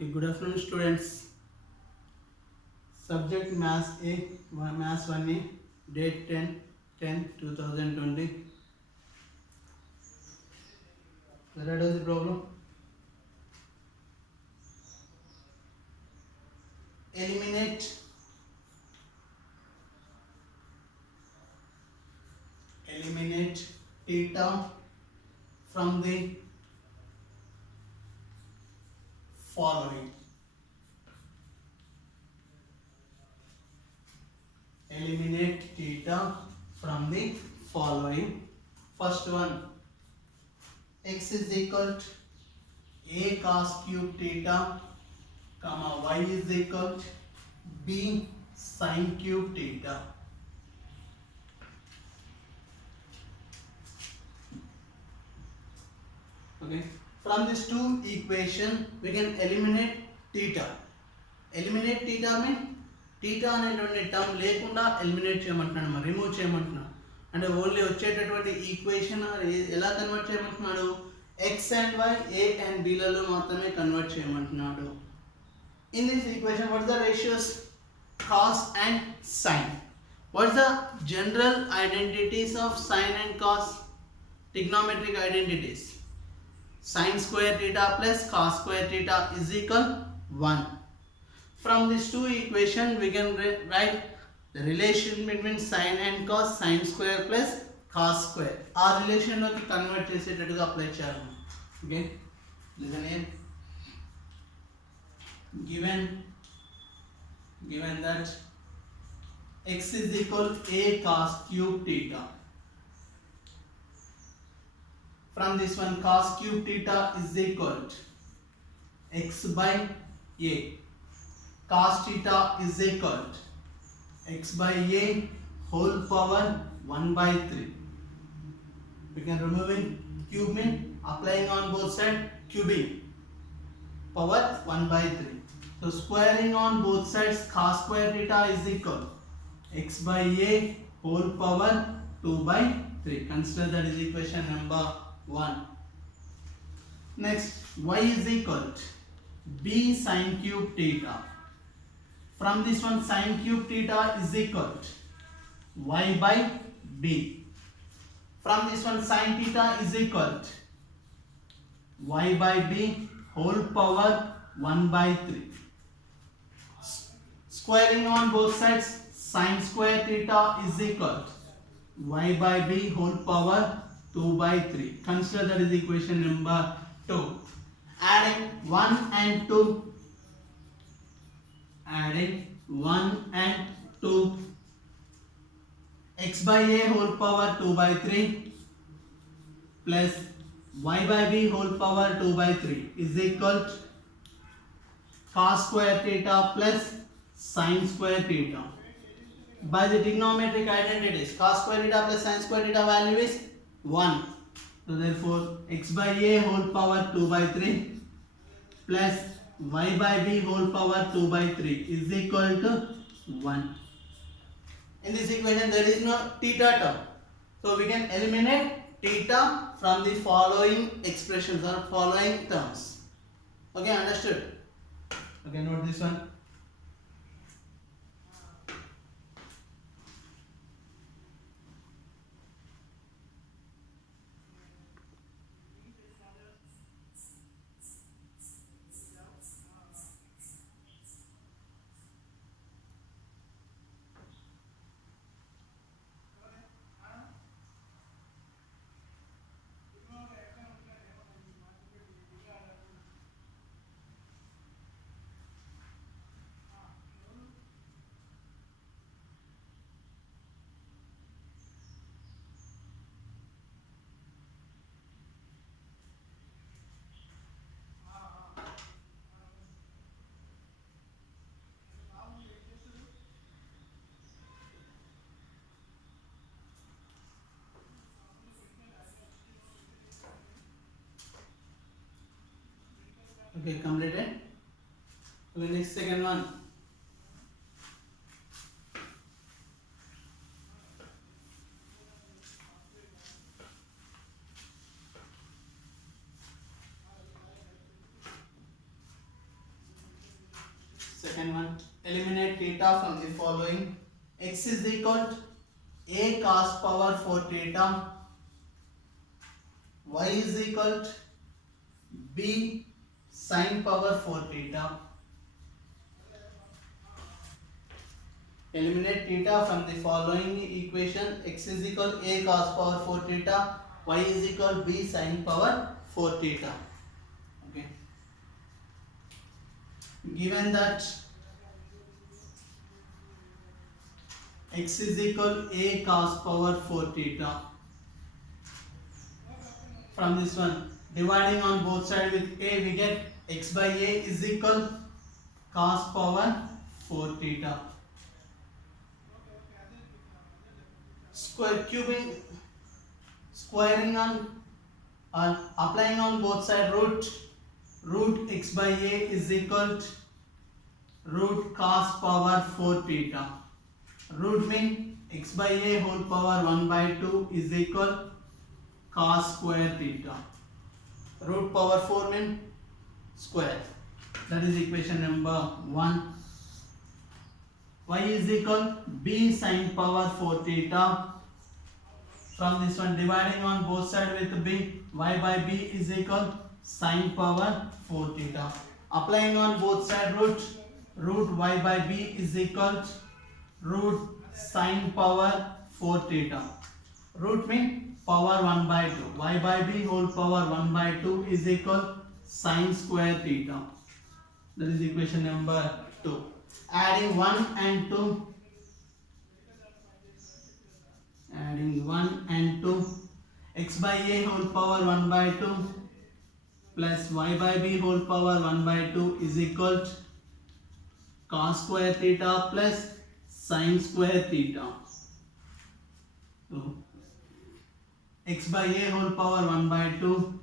Okay, good afternoon students. Subject Maths A, Maths 1A, date 10/10/2020. What is the problem? Eliminate theta from the following. Eliminate theta from the following. First one, x is equal to a cos cube theta, comma y is equal to b sin cube theta. Okay. From these two equation we can eliminate theta. Eliminate theta means theta అనేటువంటి term లేకుండా eliminate చేయమంటున్నాడు, మరి remove చేయమంటున్నాడు. అంటే only వచ్చేటటువంటి equation ఎలా convert చేయమంటున్నాడు? X and Y, A and బిలలో మాత్రమే కన్వర్ట్ చేయమంటున్నాడు. In this equation what is the ratios? Cos and sine. What is the general identities of sine and cos? Trigonometric identities. Sin square theta plus cos square theta is equal 1. From these two equations we can write the relation between sin and cos, sin square plus cos square. Our relation loki convert చేసేటట్టుగా apply చేయాలి. Okay, listen here. Given that x is equal a cos cube theta. From this one, cos cube theta is equal to x by a. Cos theta is equal to x by a whole power 1 by 3. We can removing cube mean applying on both sides, cubing power 1 by 3. So squaring on both sides, cos square theta is equal x by a whole power 2 by 3. Consider that is equation number 1. Next, y is equal to b sin cube theta. From this one, sin cube theta is equal to y by b. From this one, sin theta is equal to y by b whole power 1 by 3. Squaring on both sides, sin square theta is equal to y by b whole power 2 by 3. Consider that is equation number 2. Adding 1 and 2. Adding 1 and 2. X by a whole power 2 by 3 plus y by b whole power 2 by 3 is equal to cos square theta plus sin square theta. By the trigonometric identities, cos square theta plus sin square theta value is 1. So therefore x by a whole power 2 by 3 plus y by b whole power 2 by 3 is equal to 1. In this equation there is no theta term. So we can eliminate theta from the following expressions or following terms. Okay, understood? Okay, note this one. Okay, completed. Okay, next second one. Second one, eliminate theta from the following. X is equal to a cos power 4 theta, y is equal to b sin power 4 theta. Eliminate theta from the following equation. X is equal to a cos power 4 theta, y is equal to b sin power 4 theta. Okay. Given that x is equal to a cos power 4 theta, from this one, dividing on both sides with a, we get x by a is equal cos power 4 theta. Squaring on applying on both sides, root x by a is equal to root cos power 4 theta. Root mean x by a whole power 1 by 2 is equal cos square theta. Root power 4 mean square. That is equation number 1. Y is equal b sin power 4 theta. From this one, dividing on both sides with b, y by b is equal sin power 4 theta. Applying on both sides, root y by b is equal root sin power 4 theta. Root mean power 1 by 2. Y by b whole power 1 by 2 is equal sin square theta. That is equation number 2. Adding 1 and 2. Adding 1 and 2. X by a whole power 1 by 2 plus y by b whole power 1 by 2 is equal to cos square theta plus sin square theta. So, x by a whole power 1 by 2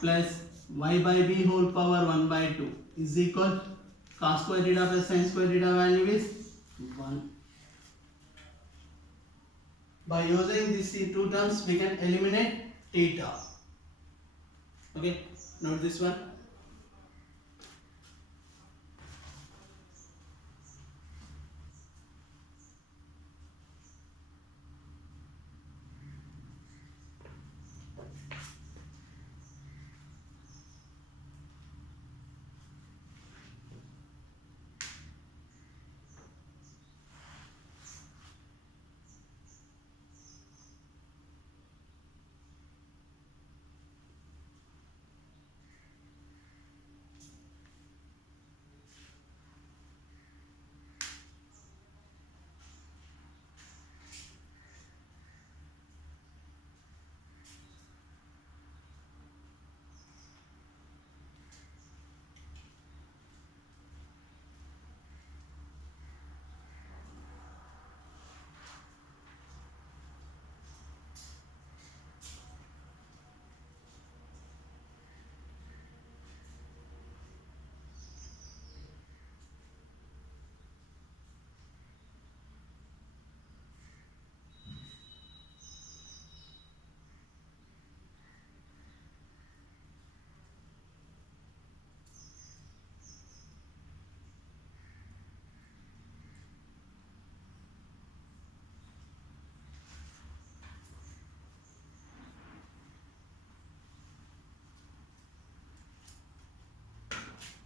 plus y by b whole power 1 by 2 is equal to cos square theta plus sin square theta value is 1. By using these two terms, we can eliminate theta. Okay, note this one.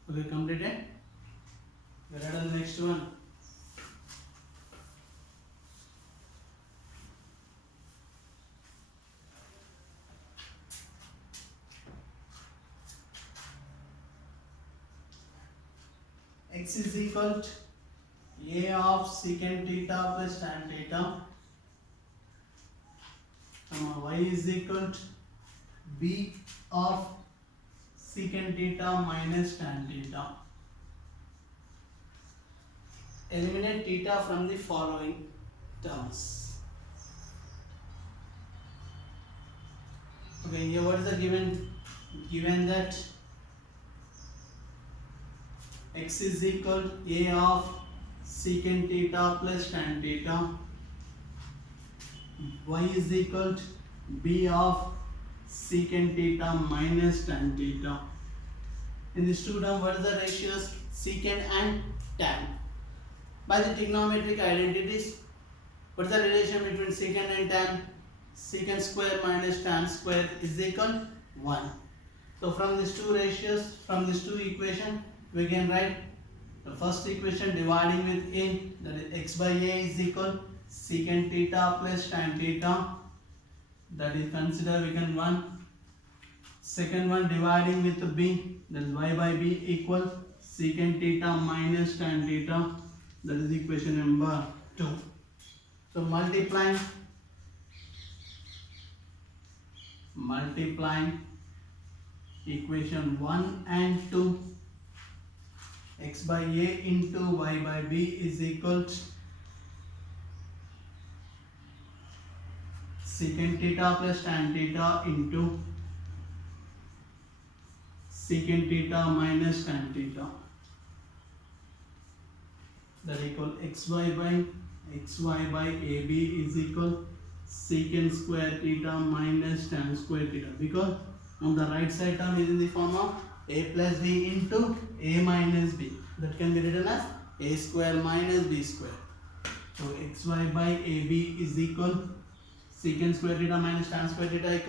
Okay, completed. We are on the next one. X is equal to a of secant theta plus tan theta, y is equal to b of secant theta minus tan theta. Eliminate theta from the following terms. Okay, here what is the given? Given that x is equal to a of secant theta plus tan theta, y is equal to b of secant theta minus tan theta. In this two term, what is the ratios? secant and tan. By the trigonometric identities, what's the relation between secant and tan? Secant square minus tan square is equal 1. So from these two ratios, from these two equations, we can write the first equation dividing with a, that is x by a is equal secant theta plus tan theta, that is consider we can 1. Second one dividing with b, that is y by b equal secant theta minus tan theta, that is equation number 2. So multiplying equation 1 and 2, x by a into y by b is equal to secant theta plus tan theta into secant theta minus tan theta, that equal xy by ab is equal secant square theta minus tan square theta, because on the right side term is in the form of a plus b into a minus b, that can be written as a square minus b square. So xy by ab is equal secant square theta minus tan square theta equal